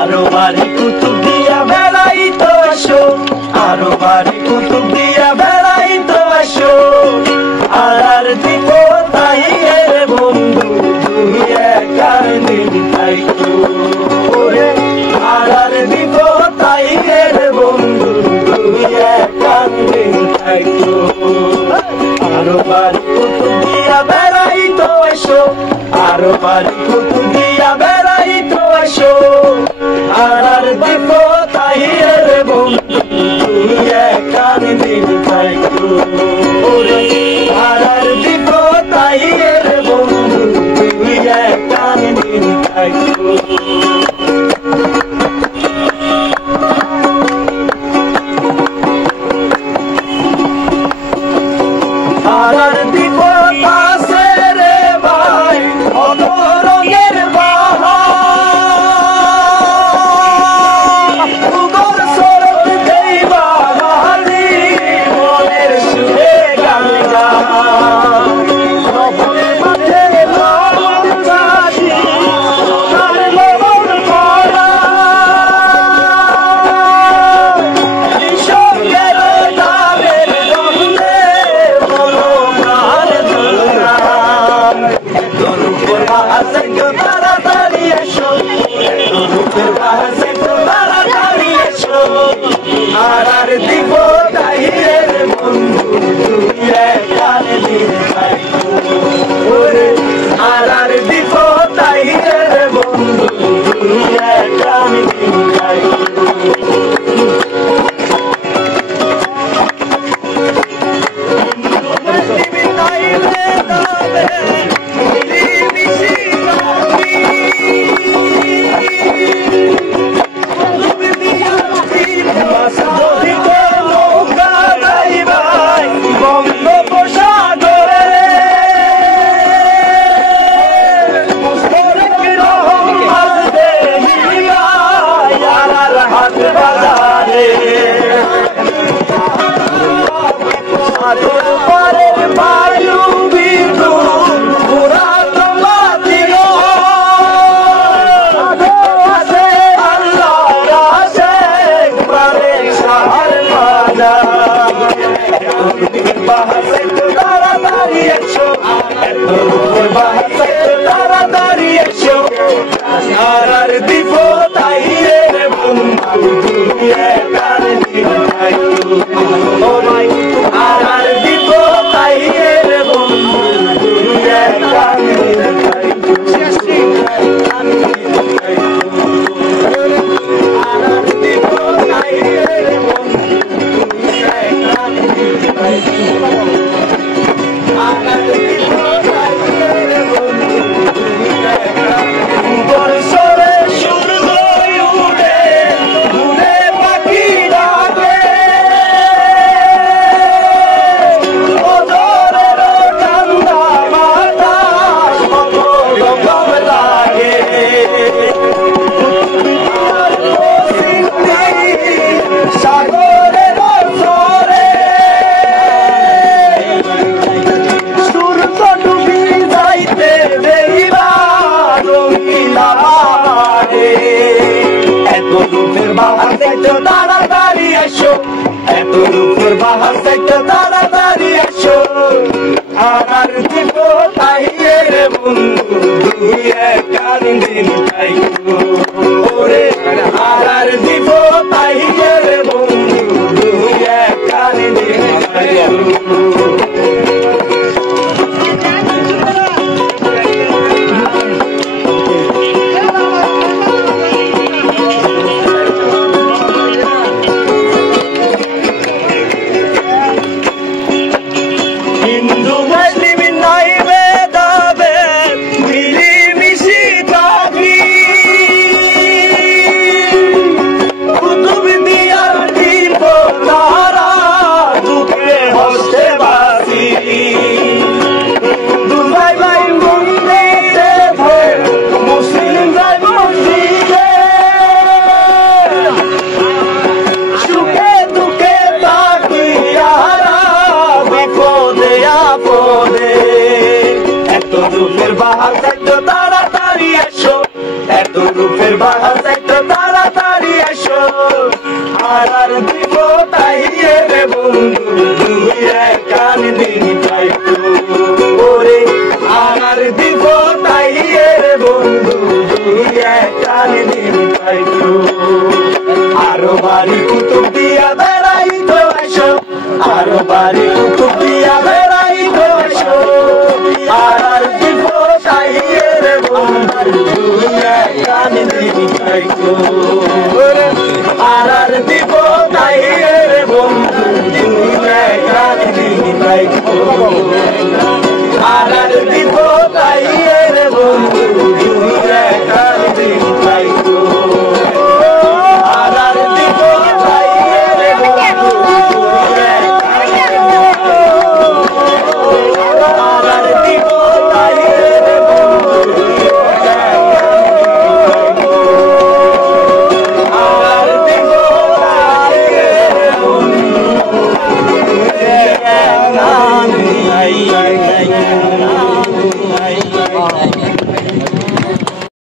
আরো বাড়ি কুতুব দিয়া বেড়াইতো আসো, আরো বাড়ি কুতুব দিয়া বেড়াইতো আসো। আর দিব তাই এর বন্ধু তুমি একার দিন থাইকো, আর দিব তাই এর বন্ধু তুমি একার দিন থাইকো। আরো বাড়ি কুতুব দিয়া বেড়াইতো আসো, আরো বাড়ি কুতুব দিয়া বেড়াইতো আসো। আর দিব তাই এর বন্ধু তুমি একার দিন থাইকো, আর দিব তাই এর বন্ধু তুমি একার দিন থাইকো। আর দিব পাশে রে ভাই কত রঙের বাহার, উগর সরব দেই বাহারি মনের সুরে গান গায়। নভে মাঝে লবণ চাষি তার লবণ ভরা, কৃষকের ধানের গন্ধে বলো প্রাণ জোড়ায়। রূপের বাহাসে কেউ তাড়াতাড়ি এসো, রূপের বাহাসে কেউ তাড়াতাড়ি এসো। আর দিব তাই এর বন্ধু তুমি একার দিন থাইকো, আর দিব তাই এর বন্ধু তুমি একার দিন থাইকো। আর দিব তাই এর বন্ধু তুমি একার দিন থাইকো, আর দিব তাই এর বন্ধু তুমি একার দিন থাইকো, আর দিব তাই এর বন্ধু তুমি একার দিন থাইকো, আর দিব তাই এর বন্ধু তুমি একার দিন। বর্ষরে সূর্য উঠে ঘুরে পাখি ডাকে, ওজরের ঠান্ডা বাতাস কত গরম লাগে। সাগরের স্বরে সূর্য ডুবি যাইতে দেইবা রঙিলা পাহাড়ে। এত রূপের বাহার দেখতে তাড়াতাড়ি এসো, এত রূপের বাহার দেখতে তাড়াতাড়ি এসো। আর দিব তাই এর বন্ধু তুমি একার দিন থাইকো, আর দিব তাই এর বন্ধু তুমি একার দিন থাইকো। হিন্দু মুসলিম নাই ভেদাভেদ মিলিমিশি থাকি, জানি দিন পাইছো আরো বাড়ি কুতুব দিয়া বেড়াইতো আসো আরো বাড়ি